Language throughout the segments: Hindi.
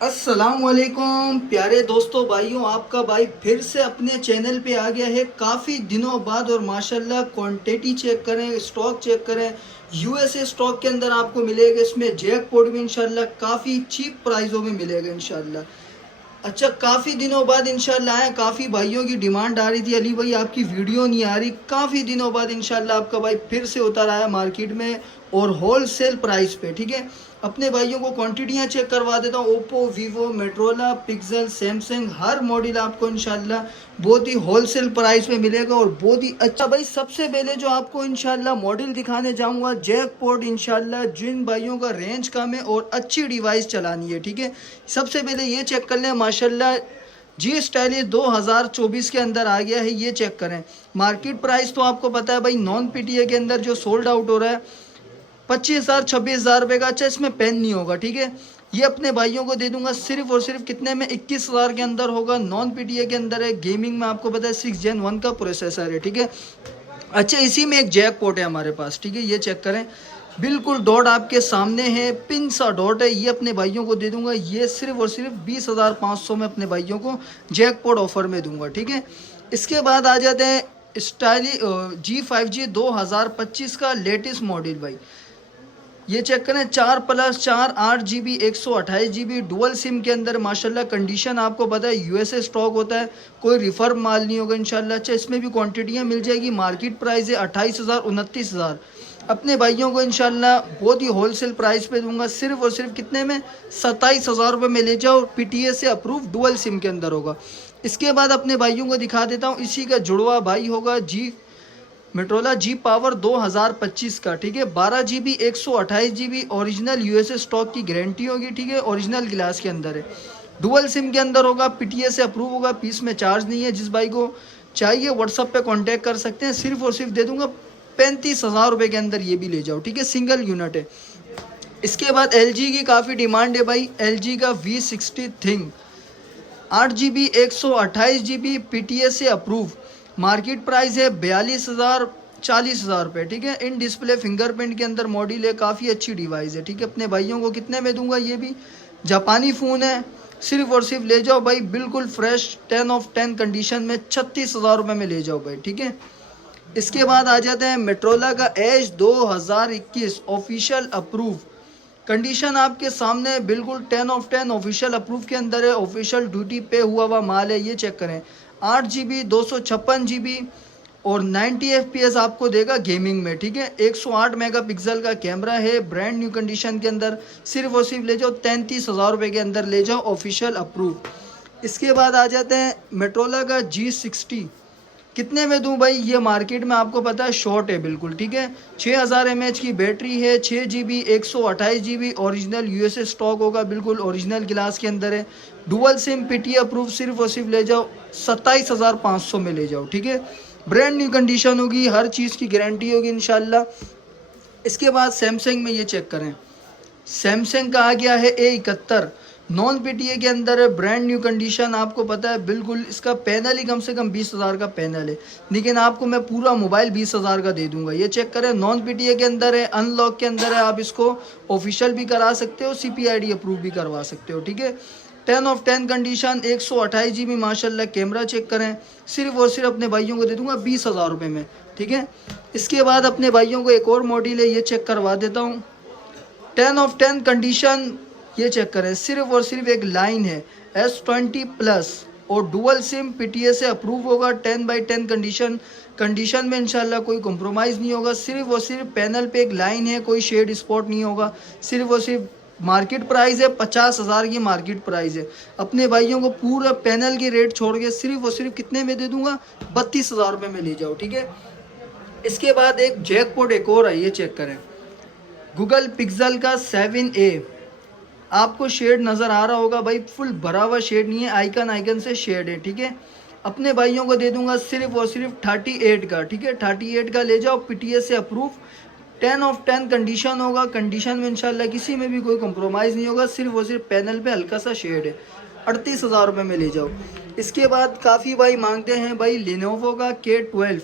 अस्सलाम वालेकुम प्यारे दोस्तों भाइयों, आपका भाई फिर से अपने चैनल पे आ गया है काफ़ी दिनों बाद। और माशाल्लाह क्वांटिटी चेक करें, स्टॉक चेक करें, यूएसए स्टॉक के अंदर आपको मिलेगा। इसमें जैकपॉट भी इंशाल्लाह काफ़ी चीप प्राइसों में मिलेगा इंशाल्लाह। अच्छा, काफ़ी दिनों बाद इंशाल्लाह आए। काफ़ी भाइयों की डिमांड आ रही थी, अली भाई आपकी वीडियो नहीं आ रही। काफ़ी दिनों बाद इंशाल्लाह आपका भाई फिर से उतर आया मार्केट में और होलसेल प्राइस पे। ठीक है, अपने भाइयों को क्वांटिटियाँ चेक करवा देता हूँ। ओप्पो, वीवो, मेट्रोला, पिक्सल, सैमसंग, हर मॉडल आपको इंशाल्लाह बहुत ही होलसेल प्राइस में मिलेगा और बहुत ही अच्छा। भाई सबसे पहले जो आपको इंशाल्लाह मॉडल दिखाने जाऊंगा जैकपॉट, इंशाल्लाह जिन भाइयों का रेंज कम है और अच्छी डिवाइस चलानी है। ठीक है, सबसे पहले ये चेक कर लें। माशाल्लाह जी स्टाइलिश 2024 के अंदर आ गया है, ये चेक करें। मार्केट प्राइस तो आपको पता है भाई, नॉन पीटीए के अंदर जो सोल्ड आउट हो रहा है 25,000 26,000 रुपये का। अच्छा, इसमें पेन नहीं होगा। ठीक है, ये अपने भाइयों को दे दूंगा सिर्फ और सिर्फ कितने में, 21,000 के अंदर होगा। नॉन पीटीए के अंदर है, गेमिंग में आपको पता है 6 Gen 1 का प्रोसेसर है। ठीक है, अच्छा इसी में एक जैकपॉट है हमारे पास। ठीक है, ये चेक करें, बिल्कुल डॉट आपके सामने है, पिन सा डॉट है। ये अपने भाइयों को दे दूंगा, ये सिर्फ और सिर्फ 20,500 में अपने भाइयों को जैकपॉट ऑफर में दूंगा। ठीक है, इसके बाद आ जाते हैं स्टाइली G5G 2025 का लेटेस्ट मॉडल। भाई ये चेक करें, 4+4 8 GB 128 GB डुअल सिम के अंदर। माशाल्लाह कंडीशन आपको पता है यूएसए स्टॉक होता है, कोई रिफर्ब माल नहीं होगा इंशाल्लाह। अच्छा, इसमें भी क्वांटिटियाँ मिल जाएगी। मार्केट प्राइस है 28,000 29,000। अपने भाइयों को इंशाल्लाह बहुत ही होलसेल प्राइस पे दूंगा, सिर्फ और सिर्फ कितने में, 27,000 रुपये में ले जाओ। पीटीए से अप्रूव डुअल सिम के अंदर होगा। इसके बाद अपने भाइयों को दिखा देता हूँ, इसी का जुड़वा भाई होगा जी मेट्रोला जी पावर 2025 का। ठीक है, 12 GB 128 GB original USA stock की गारंटी होगी। ठीक है, ओरिजिनल गिलास के अंदर है, डुअल सिम के अंदर होगा, पीटीए से अप्रूव होगा, पीस में चार्ज नहीं है। जिस भाई को चाहिए व्हाट्सअप पे कांटेक्ट कर सकते हैं। सिर्फ और सिर्फ दे दूंगा 35,000 रुपये के अंदर, ये भी ले जाओ। ठीक है, सिंगल यूनिट है। इसके बाद एलजी की काफ़ी डिमांड है भाई, एलजी का V60 thing 8 GB 128 GB PTA से अप्रूव। मार्केट प्राइस है 42,000 40,000 रुपये। ठीक है, इन डिस्प्ले फिंगरप्रिंट के अंदर मॉडल है, काफ़ी अच्छी डिवाइस है। ठीक है, अपने भाइयों को कितने में दूंगा, ये भी जापानी फ़ोन है, सिर्फ और सिर्फ ले जाओ भाई, बिल्कुल फ्रेश 10 ऑफ 10 कंडीशन में 36,000 रुपये में ले जाओ भाई। ठीक है, इसके बाद आ जाते हैं मेट्रोला का एज 2021 ऑफिशियल अप्रूव। कंडीशन आपके सामने है, बिल्कुल 10 ऑफ 10 ऑफिशियल अप्रूव के अंदर है, ऑफिशियल ड्यूटी पे हुआ हुआ माल है। ये चेक करें, 8 GB 256 GB और 90 FPS आपको देगा गेमिंग में। ठीक है, 108 मेगापिक्सल का कैमरा है, ब्रांड न्यू कंडीशन के अंदर। सिर्फ और सिर्फ ले जाओ 33,000 रुपये के अंदर ले जाओ, ऑफिशियल अप्रूव। इसके बाद आ जाते हैं मेट्रोला का G60, कितने में दूं भाई, ये मार्केट में आपको पता है शॉर्ट है बिल्कुल। ठीक है, 6000 mAh की बैटरी है, 6 GB 128 GB original USA stock होगा, बिल्कुल ओरिजिनल गिलास के अंदर है, डुअल सिम पीटी अप्रूव। सिर्फ और सिर्फ ले जाओ 27,500 में ले जाओ। ठीक है, ब्रांड न्यू कंडीशन होगी, हर चीज़ की गारंटी होगी इंशाल्लाह। इसके बाद सैमसंग में ये चेक करें, सैमसंग का आ गया है A71 नॉन पीटीए के अंदर है, ब्रांड न्यू कंडीशन आपको पता है बिल्कुल। इसका पैनल ही कम से कम 20,000 का पैनल है, लेकिन आपको मैं पूरा मोबाइल 20,000 का दे दूंगा। ये चेक करें, नॉन पीटीए के अंदर है, अनलॉक के अंदर है, आप इसको ऑफिशियल भी करा सकते हो, CPID अप्रूव भी करवा सकते हो। ठीक है, 10 ऑफ 10 कंडीशन, 128 GB माशाल्लाह। कैमरा चेक करें, सिर्फ और सिर्फ अपने भाइयों को दे दूंगा 20,000 रुपये में। ठीक है, इसके बाद अपने भाइयों को एक और मॉडल है, ये चेक करवा देता हूँ, 10 ऑफ 10 कंडीशन। ये चेक करें, सिर्फ और सिर्फ एक लाइन है, S20+ और डुअल सिम पीटीए से अप्रूव होगा, 10/10 कंडीशन में इंशाल्लाह कोई कॉम्प्रोमाइज़ नहीं होगा। सिर्फ और सिर्फ पैनल पे एक लाइन है, कोई शेड स्पॉट नहीं होगा। सिर्फ और सिर्फ मार्केट प्राइस है 50,000 की मार्केट प्राइस है। अपने भाइयों को पूरा पैनल की रेट छोड़ के सिर्फ और सिर्फ कितने में दे दूंगा, 32,000 रुपये में ले जाओ। ठीक है, इसके बाद एक जैकपॉट एक और है, ये चेक करें, गूगल पिक्सल का 7A। आपको शेड नज़र आ रहा होगा भाई, फुल भरा हुआ शेड नहीं है, आइकन से शेड है। ठीक है, अपने भाइयों को दे दूंगा सिर्फ और सिर्फ 38 का। ठीक है, 38 का ले जाओ, पीटीए से अप्रूव, 10 ऑफ 10 कंडीशन होगा। कंडीशन में इंशाल्लाह किसी में भी कोई कॉम्प्रोमाइज़ नहीं होगा। सिर्फ और सिर्फ पैनल पे हल्का सा शेड है, 38,000 रुपये में ले जाओ। इसके बाद काफ़ी भाई मांगते हैं भाई लिनोवो का K12,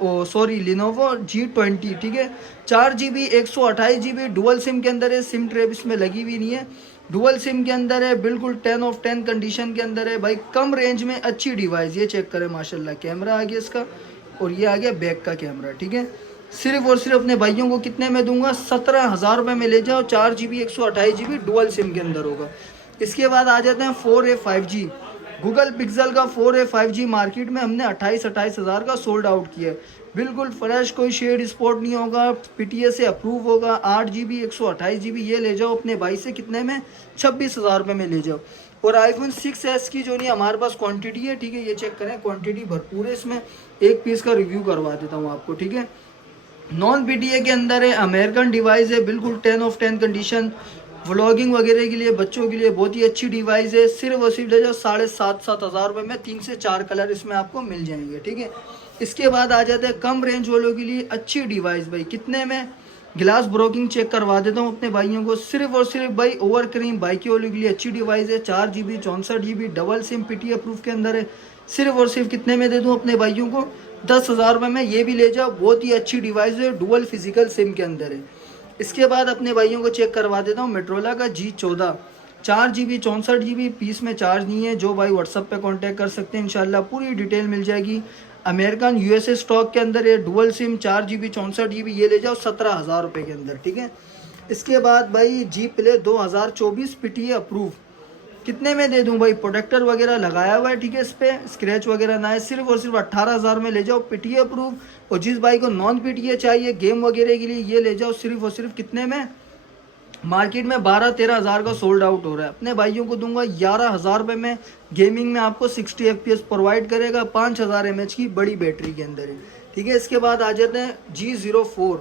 ओ सॉरी लिनोवो G20। ठीक है, 4 GB 128 GB डुअल सिम के अंदर है, सिम ट्रे इसमें लगी हुई नहीं है, डुअल सिम के अंदर है, बिल्कुल 10 ऑफ 10 कंडीशन के अंदर है भाई, कम रेंज में अच्छी डिवाइस। ये चेक करें माशाल्लाह, कैमरा आ गया इसका और ये आ गया बैक का कैमरा, ठीक है। सिर्फ और सिर्फ अपने भाइयों को कितने में दूंगा, 17,000 रुपये में ले जाओ। 4 GB 128 GB डुअल सिम के अंदर होगा। इसके बाद आ जाते हैं 4A 5G। गूगल पिक्सल का 4A 5G मार्केट में हमने 28 हज़ार का सोल्ड आउट किया है। बिल्कुल फ्रेश, कोई शेड स्पॉट नहीं होगा, PTA से अप्रूव होगा। 8 GB 128 GB ये ले जाओ अपने भाई से कितने में, 26,000 रुपये में ले जाओ। और iPhone 6s की जो नहीं हमारे पास क्वांटिटी है, ठीक है, ये चेक करें, क्वांटिटी भरपूर है इसमें। एक पीस का रिव्यू करवा देता हूँ आपको, ठीक है। नॉन PTA के अंदर है, अमेरिकन डिवाइस है, बिल्कुल 10 ऑफ 10 कंडीशन। व्लॉगिंग वगैरह के लिए, बच्चों के लिए बहुत ही अच्छी डिवाइस है। सिर्फ और सिर्फ ले जाओ 7,500 रुपये में 3 से 4 कलर इसमें आपको मिल जाएंगे, ठीक है। इसके बाद आ जाते हैं कम रेंज वालों के लिए अच्छी डिवाइस भाई, कितने में, ग्लास ब्रोकिंग चेक करवा देता हूँ अपने भाइयों को। सिर्फ और सिर्फ भाई ओवर क्रीम बाइक वालों के लिए अच्छी डिवाइस है। 4 GB 64 GB double SIM PTA proof के अंदर है। सिर्फ और सिर्फ कितने में दे दूँ अपने भाइयों को, 10,000 रुपये में ये भी ले जाओ। बहुत ही अच्छी डिवाइस है, डुअल फिजिकल सिम के अंदर है। इसके बाद अपने भाइयों को चेक करवा देता हूँ मोटोरोला का G14। 4 GB 64 GB पीस में चार्ज नहीं है। जो भाई व्हाट्सअप पे कांटेक्ट कर सकते हैं, इंशाल्लाह पूरी डिटेल मिल जाएगी। अमेरिकन USA स्टॉक के अंदर है, डुअल सिम 4 GB 64 GB ये ले जाओ 17,000 रुपये के अंदर, ठीक है। इसके बाद भाई G Play 2024 PTA अप्रूव, कितने में दे दूं भाई, प्रोटेक्टर वगैरह लगाया हुआ है, ठीक है, इस पर स्क्रैच वगैरह ना है। सिर्फ और सिर्फ 18,000 में ले जाओ PTA अप्रूव। और जिस भाई को नॉन PTA चाहिए गेम वगैरह के लिए, ये ले जाओ सिर्फ और सिर्फ कितने में, मार्केट में 12-13 हज़ार का सोल्ड आउट हो रहा है। अपने भाइयों को दूंगा 11,000 रुपये में। गेमिंग में आपको 60 FPS प्रोवाइड करेगा, 5000 mAh की बड़ी बैटरी के अंदर है, ठीक है। इसके बाद आ जाते हैं G04।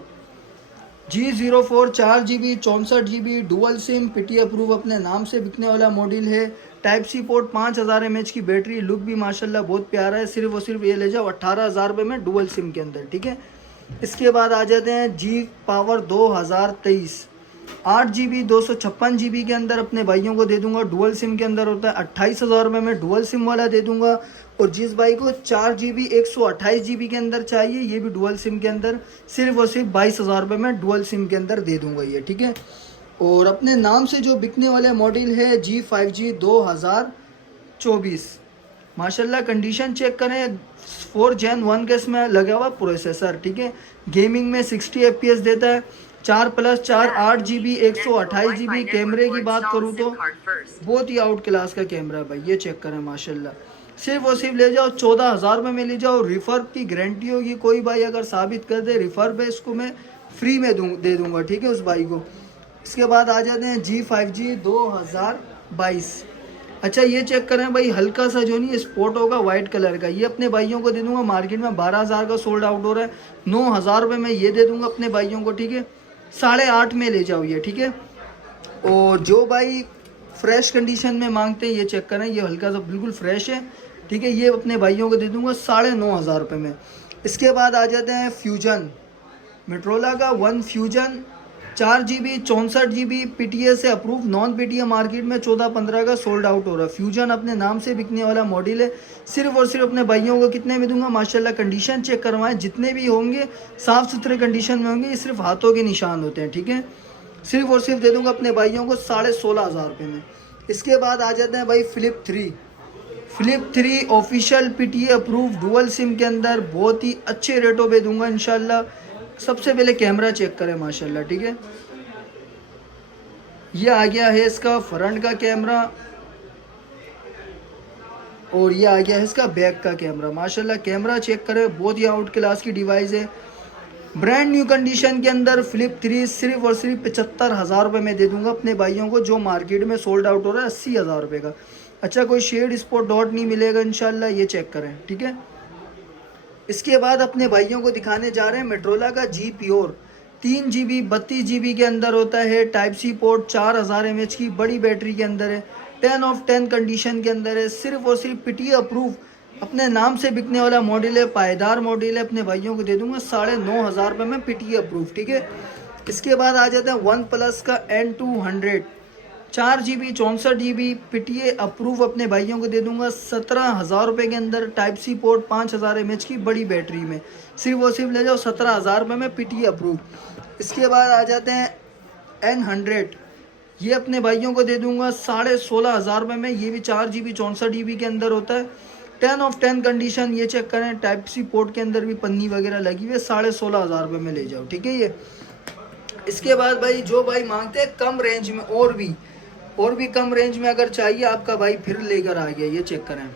4 GB 64 GB dual SIM PTA approve, अपने नाम से बिकने वाला मॉडल है। टाइप सी पोर्ट, 5000 mAh की बैटरी, लुक भी माशाल्लाह बहुत प्यारा है। सिर्फ और सिर्फ ये ले जाओ 18,000 रुपये में डुअल सिम के अंदर, ठीक है। इसके बाद आ जाते हैं G Power 2023। 8 GB 256 GB के अंदर अपने भाइयों को दे दूंगा। डुअल सिम के अंदर होता है, 28,000 रुपये में डुअल सिम वाला दे दूंगा। और जिस भाई को 4 GB 128 GB के अंदर चाहिए, ये भी डुअल सिम के अंदर, सिर्फ और सिर्फ 22,000 रुपये में डुअल सिम के अंदर दे दूंगा ये, ठीक है। और अपने नाम से जो बिकने वाले मॉडल है G5G 2024, माशाल्लाह कंडीशन चेक करें, 4 Gen 1 के इसमें लगा हुआ प्रोसेसर, ठीक है। गेमिंग में 60 FPS देता है। 4+4 8 GB 128 GB। कैमरे की बात करूँ तो बहुत ही आउट क्लास का कैमरा है भाई, ये चेक करें माशाल्लाह। सिर्फ और सिर्फ ले जाओ 14,000 रुपये में ले जाओ। रिफर्ब की गारंटी होगी, कोई भाई अगर साबित कर दे रिफर्ब है, इसको मैं फ्री में दे दूंगा, ठीक है, उस भाई को। इसके बाद आ जाते हैं G5G 2022। अच्छा ये चेक करें भाई, हल्का सा जो नहीं स्पॉट होगा वाइट कलर का, ये अपने भाइयों को दे दूंगा। मार्केट में 12,000 का सोल्ड आउट हो रहा है, 9,000 रुपये में ये दे दूंगा अपने भाइयों को, ठीक है। 8.5 में ले जाओ ये, ठीक है। और जो भाई फ्रेश कंडीशन में मांगते हैं, ये चेक करें, ये हल्का सा बिल्कुल फ्रेश है, ठीक है। ये अपने भाइयों को दे दूंगा 9,500 रुपये में। इसके बाद आ जाते हैं फ्यूजन, मोटोरोला का 1 फ्यूजन। 4 GB 64 GB PTA से अप्रूव, नॉन PTA मार्केट में 14-15 का सोल्ड आउट हो रहा है। फ्यूजन अपने नाम से बिकने वाला मॉडल है। सिर्फ और सिर्फ अपने भाइयों को कितने में दूंगा, माशाल्लाह कंडीशन चेक करवाएं, जितने भी होंगे साफ़ सुथरे कंडीशन में होंगे, ये सिर्फ हाथों के निशान होते हैं, ठीक है। सिर्फ और सिर्फ दे दूंगा अपने भाइयों को 16,500 रुपये में। इसके बाद आ जाते हैं भाई flip 3 official PTA approve dual SIM के अंदर, बहुत ही अच्छे रेटों पे दूंगा इंशाल्लाह। सबसे पहले कैमरा चेक करें माशाल्लाह, ठीक है। ये आ गया है इसका फ्रंट का कैमरा और ये आ गया है इसका बैक का कैमरा। माशाल्लाह कैमरा चेक करें, बहुत ही आउट क्लास की डिवाइस है। ब्रांड न्यू कंडीशन के अंदर फ्लिप 3 सिर्फ और सिर्फ 75,000 रुपये में दे दूंगा अपने भाइयों को, जो मार्केट में सोल्ड आउट हो रहा है 80,000 रुपये का। अच्छा कोई शेड स्पॉट डॉट नहीं मिलेगा इंशाल्लाह, ये चेक करें, ठीक है। इसके बाद अपने भाइयों को दिखाने जा रहे हैं मोटोरोला का G Pure। 3 GB 32 GB के अंदर होता है। टाइप सी पोर्ट, 4000 mAh की बड़ी बैटरी के अंदर है। 10 ऑफ 10 कंडीशन के अंदर है। सिर्फ और सिर्फ PTA अप्रूव, अपने नाम से बिकने वाला मॉडल है, पायदार मॉडल है। अपने भाइयों को दे दूंगा 9,500 रुपये में PTA अप्रूव, ठीक है। इसके बाद आ जाता है OnePlus का N200। 4 GB 64 GB PTA approve, अपने भाइयों को दे दूंगा 17,000 रुपये के अंदर। टाइप सी पोर्ट, 5000 mAh की बड़ी बैटरी में। सिर्फ और सिर्फ ले जाओ 17,000 रुपये में PTA अप्रूव। इसके बाद आ जाते हैं N100। ये अपने भाइयों को दे दूंगा 16,500 में। ये भी 4 GB 64 GB के अंदर होता है। 10 of 10 कंडीशन। ये चेक करें, टाइप सी पोर्ट के अंदर भी पन्नी वगैरह लगी हुई है। 16,500 में ले जाओ, ठीक है। ये इसके बाद भाई जो भाई मांगते हैं कम रेंज में, और भी कम रेंज में अगर चाहिए, आपका भाई फिर लेकर आ गया। ये चेक करें,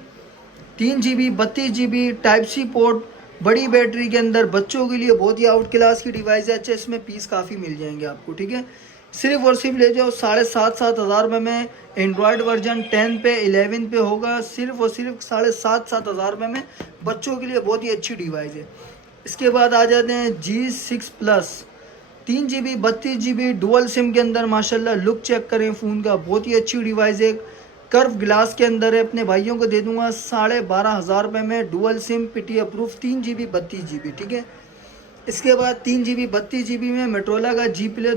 3 GB 32 GB type C port, बड़ी बैटरी के अंदर, बच्चों के लिए बहुत ही आउट क्लास की डिवाइस है। अच्छा, इसमें पीस काफ़ी मिल जाएंगे आपको, ठीक है। सिर्फ और सिर्फ ले जाओ 7,500 में। एंड्रॉयड वर्जन 10 पे 11 पे होगा। सिर्फ और सिर्फ 7,500 में बच्चों के लिए बहुत ही अच्छी डिवाइस है। इसके बाद आ जाते हैं G6 Plus, 3 GB 32 GB dual SIM के अंदर। माशाल्लाह लुक चेक करें फ़ोन का, बहुत ही अच्छी डिवाइस है। कर्व ग्लास के अंदर है। अपने भाइयों को दे दूंगा 12,500 में। डुअल सिम, पीटी अप्रूव, 3 GB 32 GB, ठीक है। इसके बाद 3 GB 32 GB में मोटोरोला का G Play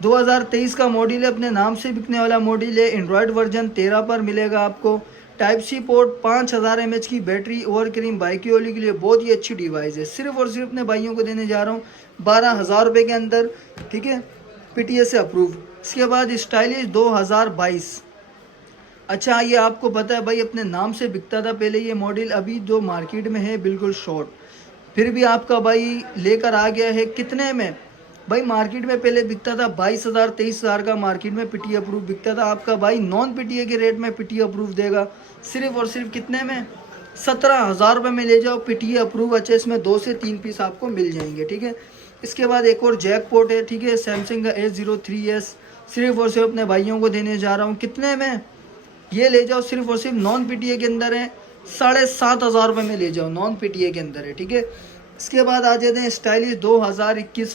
2023 का मॉडल है। अपने नाम से बिकने वाला मॉडल है। एंड्रॉयड वर्जन 13 पर मिलेगा आपको। टाइप सी पोर्ट, 5000 mAh की बैटरी, ओवरक्रीम बाइकियोली के लिए बहुत ही अच्छी डिवाइस है। सिर्फ और सिर्फ अपने भाइयों को देने जा रहा हूँ 12,000 के अंदर, ठीक है, PTA से अप्रूव। इसके बाद स्टाइलिश 2022। अच्छा, ये आपको पता है भाई, अपने नाम से बिकता था पहले ये मॉडल, अभी जो मार्केट में है बिल्कुल शॉर्ट। फिर भी आपका भाई लेकर आ गया है कितने में भाई? मार्केट में पहले बिकता था 22,000 23,000 का मार्केट में PTA अप्रूव बिकता था। आपका भाई नॉन PTA के रेट में PTA अप्रूव देगा। सिर्फ और सिर्फ कितने में? 17,000 में ले जाओ PTA अप्रूव। अच्छा, इसमें 2 से 3 पीस आपको मिल जाएंगे, ठीक है। इसके बाद एक और जैक पोर्ट है, ठीक है, सैमसंग का A03s। सिर्फ और सिर्फ अपने भाइयों को देने जा रहा हूँ कितने में? ये ले जाओ, सिर्फ और सिर्फ नॉन PTA के अंदर है। 7,500 में ले जाओ, नॉन PTA के अंदर है, ठीक है। इसके बाद आ जाते हैं स्टाइलिश 2021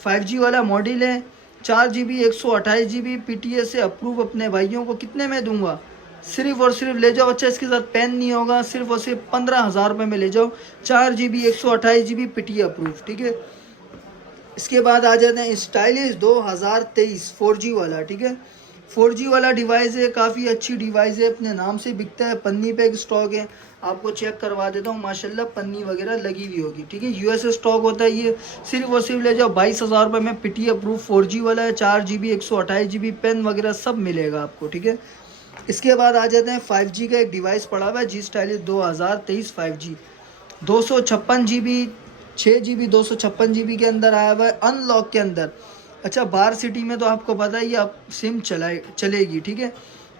5G वाला मॉडल है। 4 GB 128 GB PTA से अप्रूव। अपने भाइयों को कितने में दूंगा? सिर्फ और सिर्फ ले जाओ। अच्छा, इसके साथ पेन नहीं होगा। सिर्फ और सिर्फ 15,000 में ले जाओ। 4 GB 128 GB PTA अप्रूव, ठीक है। इसके बाद आ जाते हैं स्टाइलिश 2023 4G वाला, ठीक है। 4G वाला डिवाइस है, काफ़ी अच्छी डिवाइस है। अपने नाम से बिकता है। पन्नी पे स्टॉक है, आपको चेक करवा देता हूँ। माशाल्लाह पन्नी वगैरह लगी हुई होगी, ठीक है। USA स्टॉक होता है ये। सिर्फ और सिर्फ ले जाओ 22,000 में। PTA अप्रूव 4G वाला है। 4 GB 128 GB पेन वगैरह सब मिलेगा आपको, ठीक है। इसके बाद आ जाते हैं 5G का एक डिवाइस पड़ा हुआ है, G stylish 2023 5G 256 GB 6 GB 256 GB के अंदर आया हुआ है, अनलॉक के अंदर। अच्छा, बाहर सिटी में तो आपको पता ही आप सिम चलेगी, ठीक है।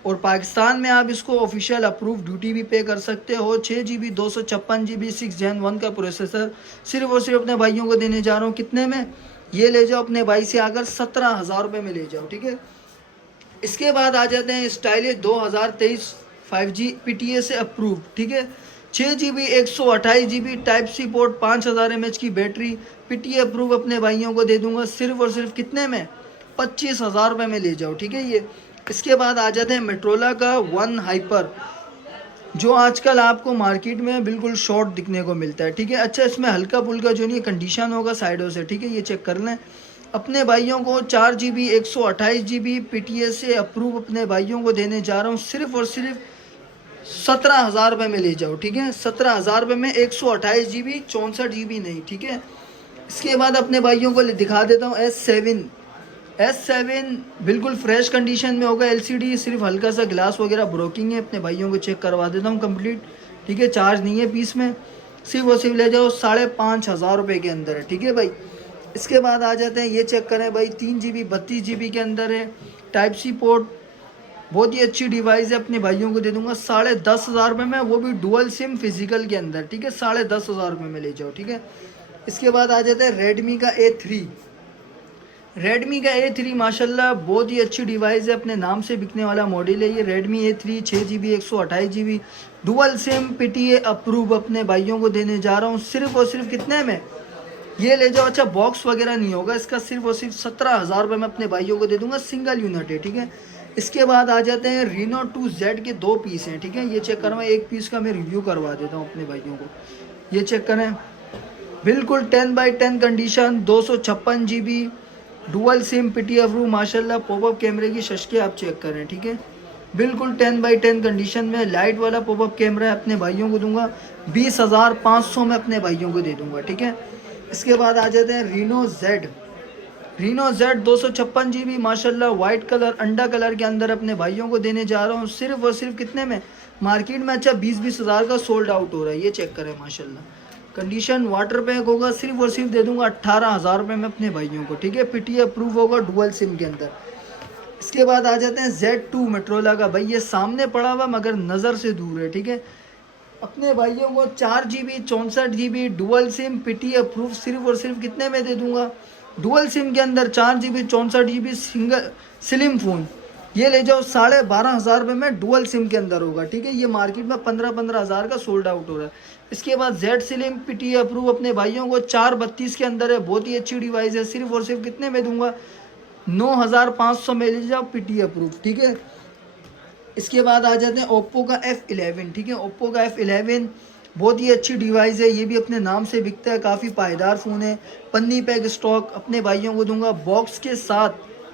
और पाकिस्तान में आप इसको ऑफिशियल अप्रूव ड्यूटी भी पे कर सकते हो। 6 GB 256 GB 6 Gen 1 का प्रोसेसर। सिर्फ और सिर्फ अपने भाइयों को देने जा रहा हूँ कितने में? ये ले जाओ, अपने भाई से आकर 17,000 में ले जाओ, ठीक है। इसके बाद आ जाते हैं स्टाइलिश 2023 5G PTA से अप्रूव, ठीक है। 6 GB 128 GB type C port, 5000 mAh की बैटरी, PTA अप्रूव। अपने भाइयों को दे दूंगा सिर्फ और सिर्फ कितने में? 25,000 में ले जाओ, ठीक है। ये इसके बाद आ जाते हैं मोटोरोला का वन हाइपर, जो आजकल आपको मार्केट में बिल्कुल शॉर्ट दिखने को मिलता है, ठीक है। अच्छा, इसमें हल्का फुल्का जो नहीं कंडीशन होगा साइडों से, ठीक है, ये चेक कर लें। अपने भाइयों को 4 GB 128 GB PTA से अप्रूव अपने भाइयों को देने जा रहा हूँ सिर्फ और सिर्फ 17,000 में ले जाओ, ठीक है। 17,000 में 128 GB 64 GB नहीं, ठीक है। इसके बाद अपने भाइयों को दिखा देता हूँ S7 बिल्कुल फ्रेश कंडीशन में होगा। LCD, सिर्फ हल्का सा ग्लास वगैरह ब्रोकिंग है। अपने भाइयों को चेक करवा देता हूँ कंप्लीट, ठीक है। चार्ज नहीं है पीस में। सिर्फ और सिर्फ ले जाओ 5,500 के अंदर है, ठीक है भाई। इसके बाद आ जाते हैं, ये चेक करें भाई, 3 GB 32 GB के अंदर है। टाइप सी पोर्ट, बहुत ही अच्छी डिवाइस है। अपने भाइयों को दे दूंगा 10,500 में, वो भी डुअल सिम फिजिकल के अंदर, ठीक है। 10,500 में ले जाओ, ठीक है। इसके बाद आ जाता है रेडमी का A3 माशाल्लाह बहुत ही अच्छी डिवाइस है। अपने नाम से बिकने वाला मॉडल है ये Redmi A3। 6 GB 128 GB dual SIM PTA approve. अपने भाइयों को देने जा रहा हूँ सिर्फ और सिर्फ कितने में? ये ले जाओ। अच्छा, बॉक्स वगैरह नहीं होगा इसका। सिर्फ और सिर्फ 17,000 में अपने भाइयों को दे दूंगा, सिंगल यूनिट है, ठीक है। इसके बाद आ जाते हैं Reno 2Z के 2 पीस हैं, ठीक है। ये चेक करवा, एक पीस का मैं रिव्यू करवा देता हूँ अपने भाइयों को। ये चेक करें, बिल्कुल 10x10 condition, 256 GB dual SIM PTA approve. माशाल्लाह पॉपअप कैमरे की शशके आप चेक करें, ठीक है। बिल्कुल 10x10 कंडीशन में लाइट वाला पॉपअप कैमरा है। अपने भाइयों को दूंगा 20,500 में, अपने भाइयों को दे दूंगा, ठीक है। इसके बाद आ जाते हैं Reno Z Reno Z 256 GB माशाल्लाह वाइट कलर अंडा कलर के अंदर अपने भाइयों को देने जा रहा हूँ सिर्फ और सिर्फ कितने में, मार्केट में अच्छा 20-20 हज़ार का सोल्ड आउट हो रहा है, ये चेक करें माशाल्लाह। कंडीशन वाटर पैक होगा, सिर्फ और सिर्फ दे दूंगा 18,000 रुपये में अपने भाइयों को, ठीक है। पीटी अप्रूव होगा डुअल सिम के अंदर। इसके बाद आ जाते हैं Z2 मेट्रोला का, भाई ये सामने पड़ा हुआ मगर नज़र से दूर है, ठीक है। अपने भाइयों को 4 GB 64 GB डुअल सिम पीटी अप्रूव सिर्फ और सिर्फ कितने में दे दूंगा, डुअल सिम के अंदर 4 GB 64 GB single slim phone, ये ले जाओ 12,500 रुपये में डुअल सिम के अंदर होगा, ठीक है। ये मार्केट में 15-15 हज़ार का सोल्ड आउट हो रहा है। इसके बाद Z स्लिम पीटी अप्रूव अपने भाइयों को 432 के अंदर है, बहुत ही अच्छी डिवाइस है, सिर्फ और सिर्फ कितने में दूंगा, 9,500 में ले जाओ पीटी अप्रूव, ठीक है। इसके बाद आ जाते हैं ओप्पो का F11, ठीक है। ओप्पो का F11 बहुत ही अच्छी डिवाइस है, ये भी अपने नाम से बिकता है, काफ़ी पायदार फ़ोन है। पन्नी पैक स्टॉक अपने भाइयों को दूंगा बॉक्स के साथ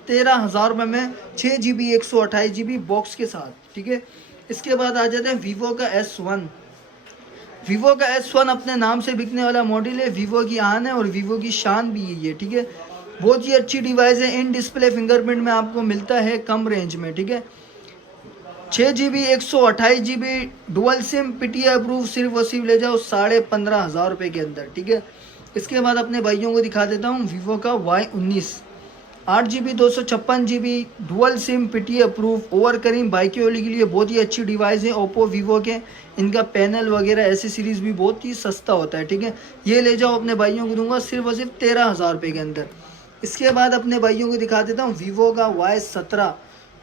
13,000 रुपये में, 6 GB 128 GB बॉक्स के साथ, ठीक है। इसके बाद आ जाते हैं वीवो का S1। वीवो का S1 अपने नाम से बिकने वाला मॉडल है, वीवो की आन है और वीवो की शान भी यही है, ठीक है। बहुत ही अच्छी डिवाइस है, इन डिस्प्ले फिंगरप्रिंट में आपको मिलता है कम रेंज में, ठीक है। 6 GB 128 GB डुअल सिम पीटी अप्रूव सिर्फ और सिर्फ ले जाओ 15,500 रुपये के अंदर, ठीक है। इसके बाद अपने भाइयों को दिखा देता हूँ वीवो का Y19, 8 GB 256 GB dual SIM पीटी अप्रूव ओवर करीम बाइक वाली के लिए बहुत ही अच्छी डिवाइस है। ओप्पो वीवो के इनका पैनल वगैरह ऐसी सीरीज़ भी बहुत ही सस्ता होता है, ठीक है। ये ले जाओ अपने भाइयों को दूंगा सिर्फ और सिर्फ 13,000 रुपये के अंदर। इसके बाद अपने भाइयों को दिखा देता हूँ वीवो का Y17,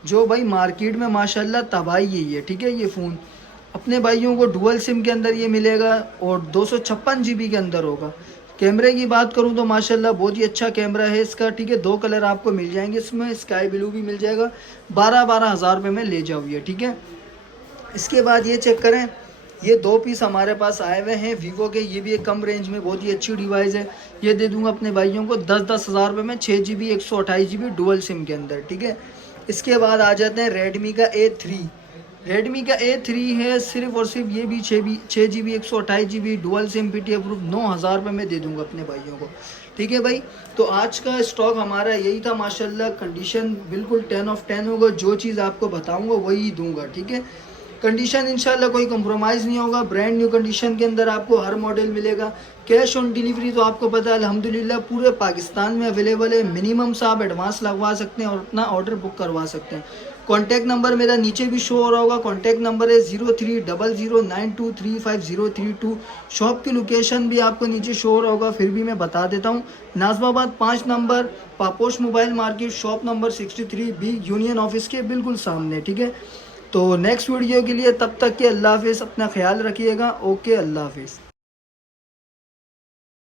जो भाई मार्केट में माशाल्लाह तबाही यही है, ठीक है। ये फ़ोन अपने भाइयों को डुअल सिम के अंदर ये मिलेगा और 256 GB के अंदर होगा। कैमरे की बात करूं तो माशाल्लाह बहुत ही अच्छा कैमरा है इसका, ठीक है। 2 कलर आपको मिल जाएंगे इसमें, स्काई ब्लू भी मिल जाएगा, 12-12 हज़ार रुपये में ले जाओ ये, ठीक है। इसके बाद ये चेक करें, ये 2 पीस हमारे पास आए हुए हैं वीवो के, ये भी एक कम रेंज में बहुत ही अच्छी डिवाइस है। ये दे दूंगा अपने भाइयों को 10-10 हज़ार रुपये में, 6 GB 128 GB डुअल सिम के अंदर, ठीक है। इसके बाद आ जाते हैं रेडमी का A3। रेडमी का A3 है, सिर्फ और सिर्फ ये भी 6 GB 128 GB डुअल सिम पीटी अप्रूव 9,000 रुपये में दे दूंगा अपने भाइयों को, ठीक है भाई। तो आज का स्टॉक हमारा यही था माशाल्लाह, कंडीशन बिल्कुल 10/10 होगा, जो चीज़ आपको बताऊंगा वही दूंगा, ठीक है। कंडीशन इंशाल्लाह कोई कंप्रोमाइज़ नहीं होगा, ब्रांड न्यू कंडीशन के अंदर आपको हर मॉडल मिलेगा। कैश ऑन डिलीवरी तो आपको पता है अल्हम्दुलिल्लाह पूरे पाकिस्तान में अवेलेबल है, मिनिमम से आप एडवांस लगवा सकते हैं और अपना ऑर्डर बुक करवा सकते हैं। कॉन्टैक्ट नंबर मेरा नीचे भी शो हो रहा होगा, कॉन्टैक्ट नंबर है 030092350332। शॉप की लोकेशन भी आपको नीचे शो हो रहा होगा, फिर भी मैं बता देता हूँ, Najmabad 5 number, Paposh mobile market, shop number 63 B union office के बिल्कुल सामने, ठीक है। तो नेक्स्ट वीडियो के लिए तब तक के अल्लाह हाफिज़, अपना ख्याल रखिएगा, ओके अल्लाह हाफिज़।